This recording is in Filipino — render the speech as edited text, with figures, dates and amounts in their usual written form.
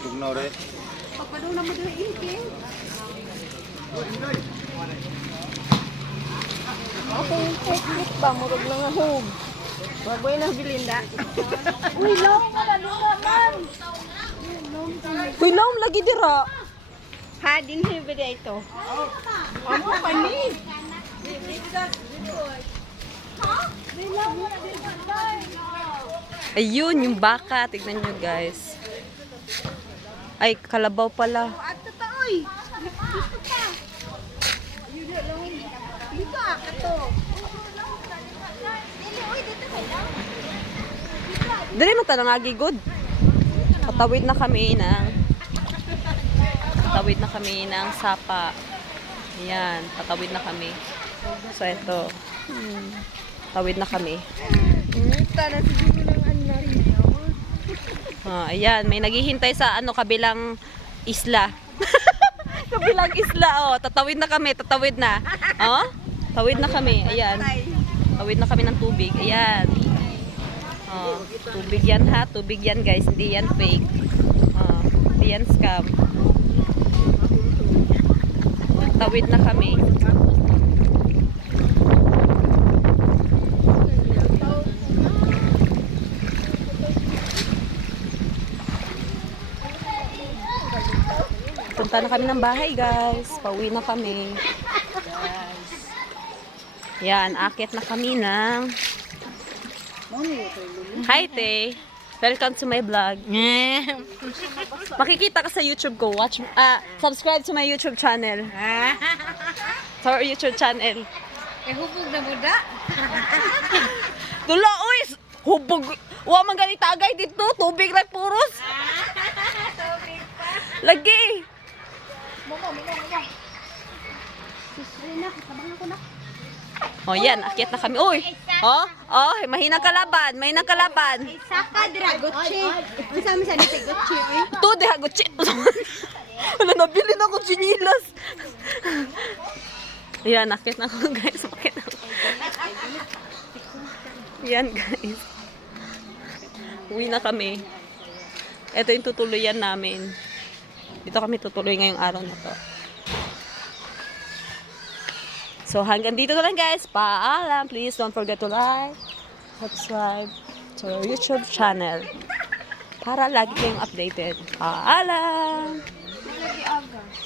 Tugnaw rin. Pagpadaw na mo dito ikin. Okay, technique ba? Murag na nga home. Bagoy na bilinda. Uy, long ka na naman. Uy, long lagi dira. Ha, din hibida ito. Amo pa ni. Ayun, yung baka. Tignan nyo, guys. Ay, kalabaw pala. At tataoy. Dito pa. Dito to. Dali mo tanong agi good. Patawid na kami ng sapa. Ayan, patawid na kami. So ito. Tawid na kami. Ngita na siguro ng anari. Ayan, may naghihintay sa kabilang isla. Kabilang isla, tatawid na kami, tatawid na. Tawid na kami, ayan. Tawid na kami ng tubig, ayan. Tubig yan ha, tubig yan guys, hindi yan fake. Hindi yan scam. Tawid na kami. Punta na kami ng bahay guys. Pauwi na kami. Guys. Yan, akit na kami ng... Hi, Te. Welcome to my vlog. Makikita ka sa YouTube ko. Subscribe to my YouTube channel. Sa our YouTube channel. Hubog na muda. Tula, uy! Hubog! Wa man ganit agay dito. Tubig na puros. Lagi. Yan, akit na kami. Uy! Mahinang kalaban, mahinang kalaban. Saka dira Gucci. Ang sami sa nito Gucci. To, deha, Gucci. Wala, nabili na akong chinilas. Yan, akit na ako guys. Akit na ako. Yan guys. Uwi na kami. Ito yung tutuloyan namin. Dito kami tutuloy ngayong araw na to. So hanggang dito na lang guys. Paalam. Please don't forget to like, subscribe to our YouTube channel para lagi kayong updated. Paalam!